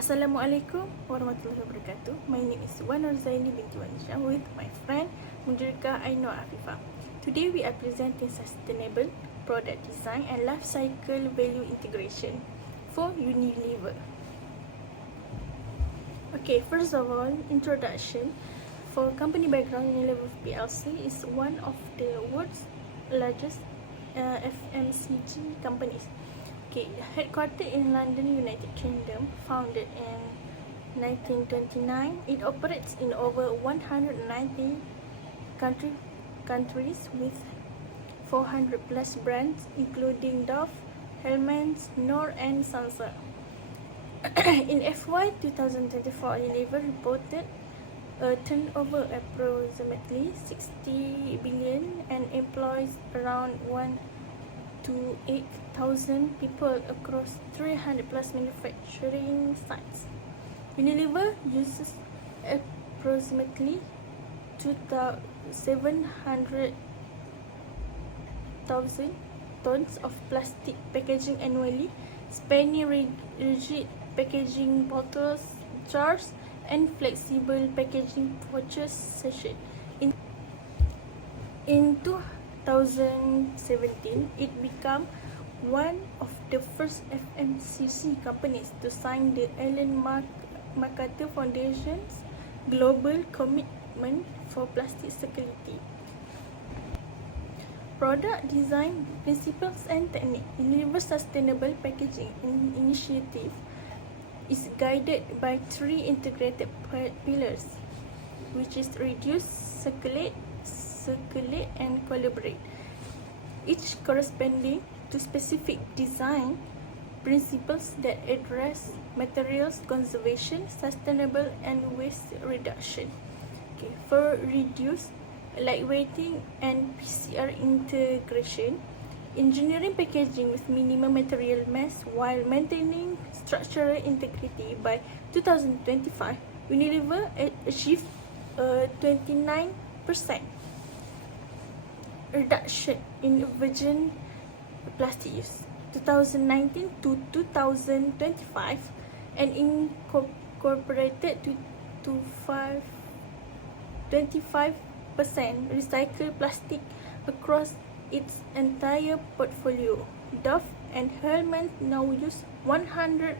Assalamualaikum warahmatullahi wabarakatuh. My name is Wan Zaini binti Wanisha with my friend Mudirka Ainur Afifah. Today we are presenting sustainable product design and life cycle value integration for Unilever. Okay, first of all, introduction. For company background, Unilever PLC is one of the world's largest FMCG companies. Okay, headquartered in London, United Kingdom, founded in 1929, it operates in over 190 countries with 400 plus brands, including Dove, Hellmann's, Knorr, and Sansa. In FY 2024, Unilever reported a turnover approximately 60 billion and employs around 1 to 8,000 people across 300 plus manufacturing sites. Unilever uses approximately 700,000 tons of plastic packaging annually, spanning rigid packaging bottles, jars, and flexible packaging pouches sachet. In 2017, it became one of the first FMCG companies to sign the Ellen MacArthur Foundation's Global Commitment for Plastic Circularity. Product design principles and technique. Unilever Sustainable Packaging Initiative is guided by three integrated pillars, which is reduce, circulate, and collaborate, each corresponding to specific design principles that address materials conservation, sustainable, and waste reduction. Okay, for reduce, lightweighting and PCR integration, engineering packaging with minimum material mass while maintaining structural integrity. By 2025, Unilever achieved a 29% reduction in virgin plastic use 2019 to 2025 and incorporated to 25% recycled plastic across its entire portfolio. Dove and Hellmann's now use 100%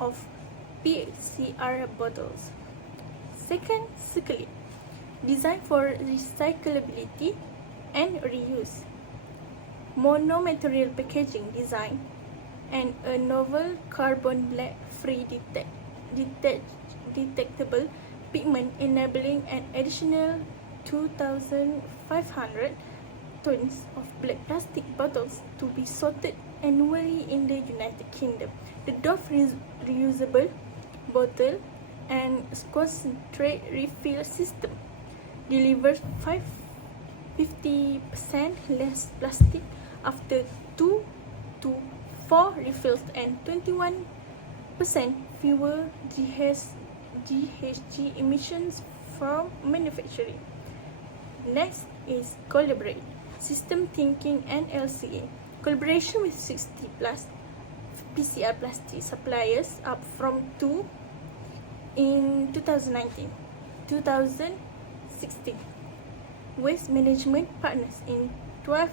of PCR bottles. Second, circulate. Designed for recyclability and reuse, mono-material packaging design, and a novel carbon black free detectable pigment enabling an additional 2,500 tons of black plastic bottles to be sorted annually in the United Kingdom. The Dove reusable bottle and concentrate refill system delivers 50% less plastic after 2 to 4 refills and 21% fewer GHG emissions from manufacturing. Next is collaborate, system thinking and LCA. Collaboration with 60 plus PCR plastic suppliers, up from 2 in 2019. 2016, waste management partners in 12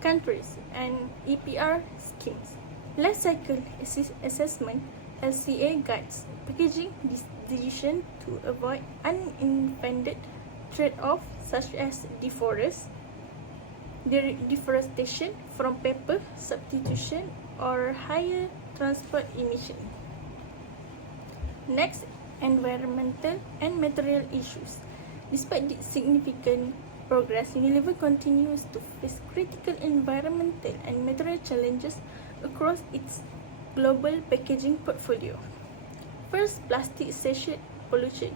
countries and EPR schemes. Life cycle assessment LCA guides packaging decision to avoid unintended trade-offs such as deforestation from paper substitution or higher transport emission. Next, environmental and material issues. Despite the significant progress, Unilever continues to face critical environmental and material challenges across its global packaging portfolio. First, plastic sachet pollution.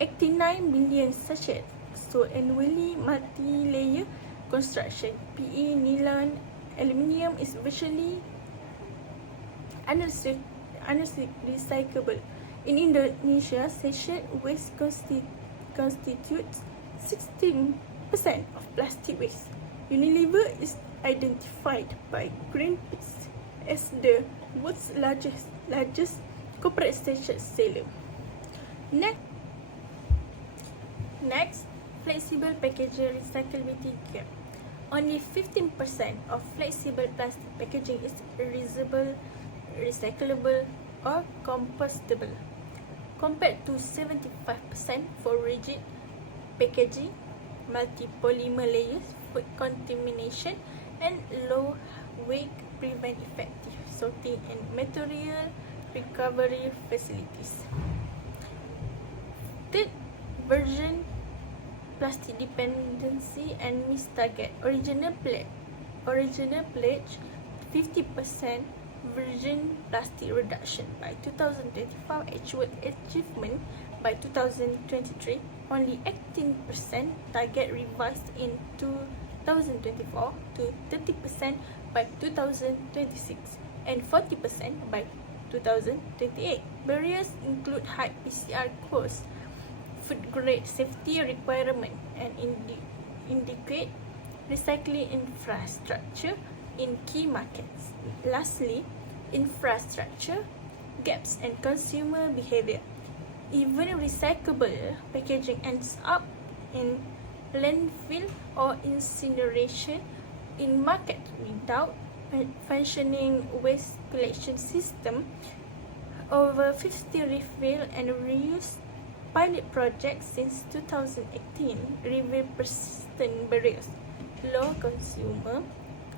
89 billion sachets sold annually. Multi-layer construction, PE, nylon, aluminium is virtually unrecyclable. In Indonesia, sachet waste constitutes 16% of plastic waste. Unilever is identified by Greenpeace as the world's largest largest corporate station seller. Next, flexible packaging recyclability gap. Only 15% of flexible plastic packaging is reusable, recyclable, or compostable, compared to 75% for rigid packaging, multi-polymer layers, food contamination, and low weight prevent effective sorting and material recovery facilities. Third, version plastic dependency and missed target. Original pledge 50% virgin plastic reduction by 2025, actual achievement by 2023 only 18%, target revised in 2024 to 30% by 2026 and 40% by 2028. Barriers include high PCR costs, food grade safety requirement, and indicate recycling infrastructure in key markets. Lastly, infrastructure gaps and consumer behavior. Even recyclable packaging ends up in landfill or incineration in market without a functioning waste collection system. Over 50 refill and reuse pilot projects since 2018 reveal persistent barriers, low consumer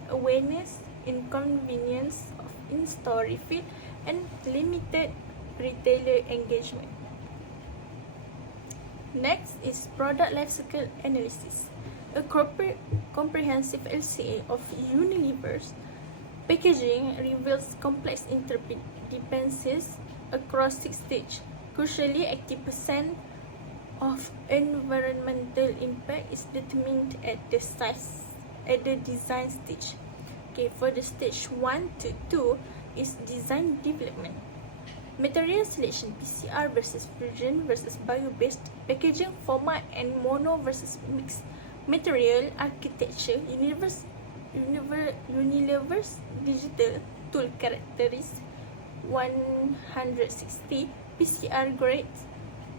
awareness, inconvenience of in-store refill, and limited retailer engagement. Next is product lifecycle analysis. A comprehensive LCA of Unilever's packaging reveals complex interdependencies across 6 stages. Crucially, 80% of environmental impact is determined at the design stage. Okay, for the stage 1 to 2 is design development. Material selection, PCR versus virgin versus bio-based, packaging format and mono versus mixed material architecture. Unilever's digital tool characteristics 160 PCR grades,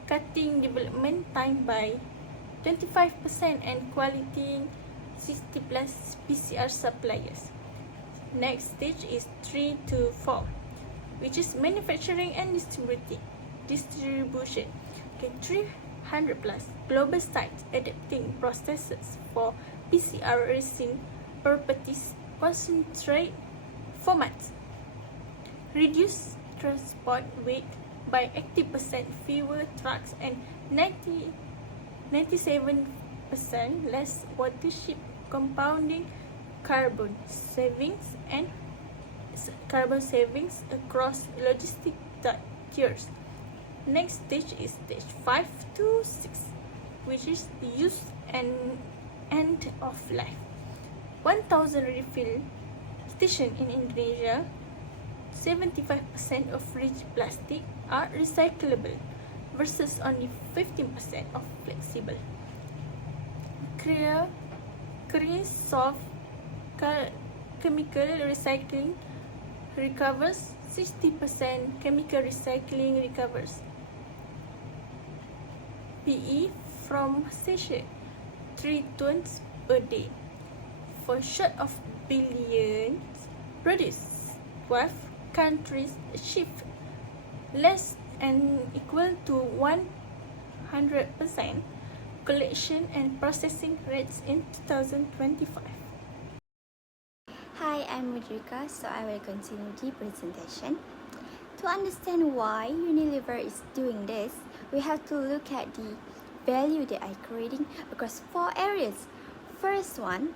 cutting development time by 25% and quality 60 plus PCR suppliers. Next stage is 3 to 4, which is manufacturing and distribution. Okay, 300 plus global sites adapting processes for PCR resin properties, concentrate formats, reduce transport weight by 80%, fewer trucks, and 97% less water ship, compounding carbon savings across logistic tiers. Next stage is stage 5 to 6, which is use and end of life. 1,000 refill stations in Indonesia, 75% of rigid plastic are recyclable versus only 15% of flexible. Clear soft chemical recycling recovers 60%, chemical recycling recovers PE from sachet 3 tons per day. For short of billions produced, 12 countries achieve less and equal to 100% collection and processing rates in 2025. Hi, I'm Mudrika, so I will continue the presentation. To understand why Unilever is doing this, we have to look at the value they are creating across 4 areas. First one,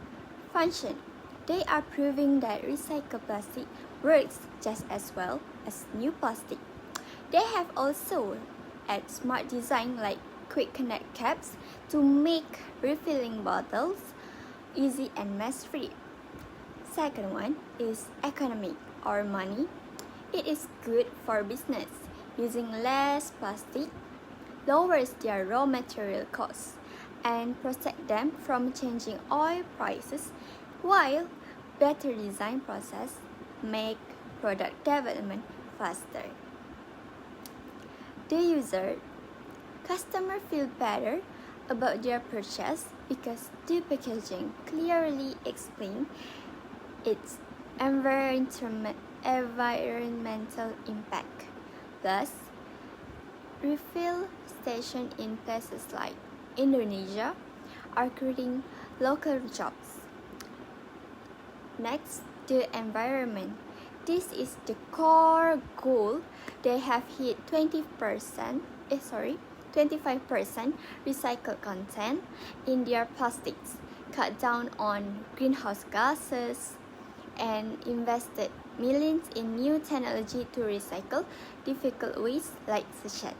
function. They are proving that recycled plastic works just as well as new plastic. They have also added smart design like quick connect caps to make refilling bottles easy and mess-free. Second one is economic or money. It is good for business. Using less plastic lowers their raw material costs and protect them from changing oil prices, while better design process make product development faster. The customer feel better about their purchase because the packaging clearly explains its environmental impact. Plus, refill stations in places like Indonesia are creating local jobs. Next, the environment. This is the core goal. They have hit 25% recycled content in their plastics, cut down on greenhouse gases, and invested millions in new technology to recycle difficult waste like sachets.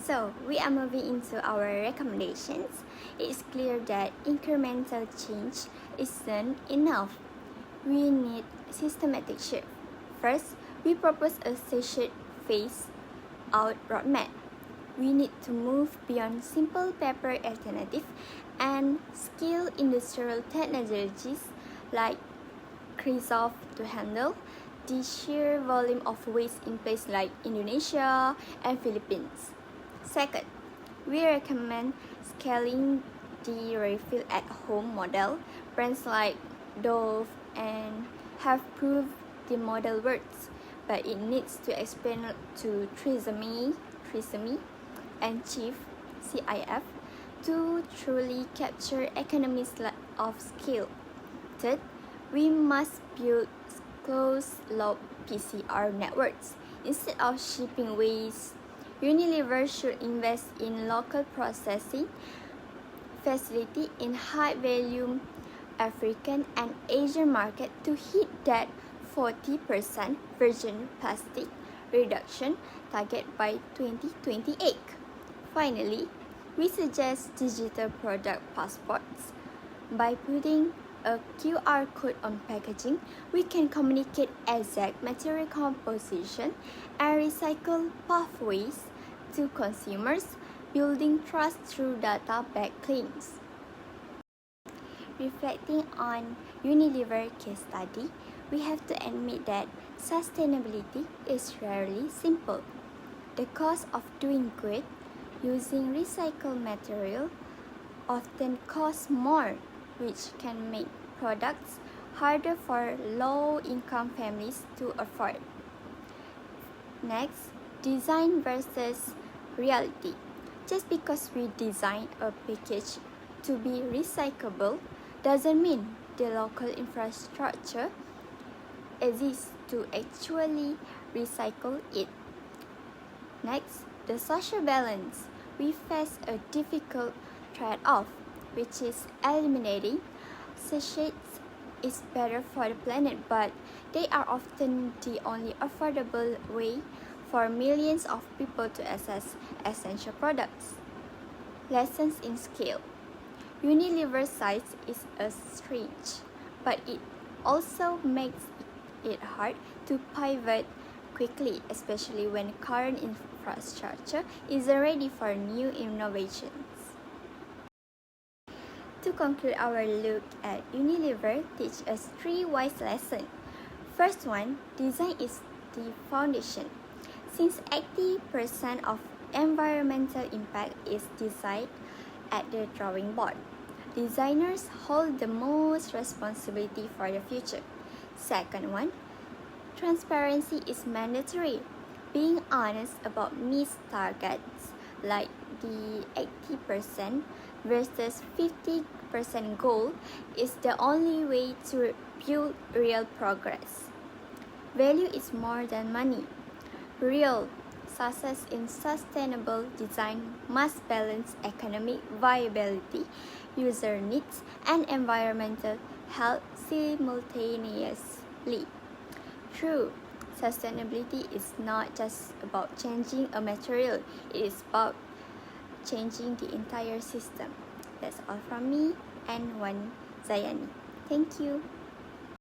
So, we are moving into our recommendations. It's clear that incremental change isn't enough. We need systematic shift. First, we propose a sachet phase-out roadmap. We need to move beyond simple paper alternative and scale industrial technologies like Crisol to handle the sheer volume of waste in places like Indonesia and Philippines. Second, we recommend scaling the refill at home model. Brands like Dove and have proved the model works, but it needs to expand to Tresemme and CIF to truly capture economies of scale. Third, we must build closed-loop PCR networks. Instead of shipping waste, Unilever should invest in local processing facility in high-volume African and Asian market to hit that 40% virgin plastic reduction target by 2028. Finally, we suggest digital product passports. By putting a QR code on packaging, we can communicate exact material composition and recycle pathways to consumers, building trust through data-backed claims. Reflecting on Unilever case study, we have to admit that sustainability is rarely simple. The cost of doing good using recycled material often costs more, which can make products harder for low-income families to afford. Next, design versus reality. Just because we design a package to be recyclable doesn't mean the local infrastructure exists to actually recycle it. Next, the social balance. We face a difficult trade-off, which is eliminating sachets is better for the planet, but they are often the only affordable way for millions of people to access essential products. Lessons in scale. Unilever's size is a stretch, but it also makes it hard to pivot quickly, especially when current infrastructure isn't ready for new innovations. To conclude our look at Unilever, teach us 3 wise lessons. First one, design is the foundation. Since 80% of environmental impact is decided at the drawing board, designers hold the most responsibility for the future. Second one, transparency is mandatory. Being honest about missed targets like the 80% versus 50% goal is the only way to build real progress. Value is more than money. Real success in sustainable design must balance economic viability, user needs, and environmental health simultaneously. True, sustainability is not just about changing a material, it is about changing the entire system. That's all from me and Wan Zayani. Thank you.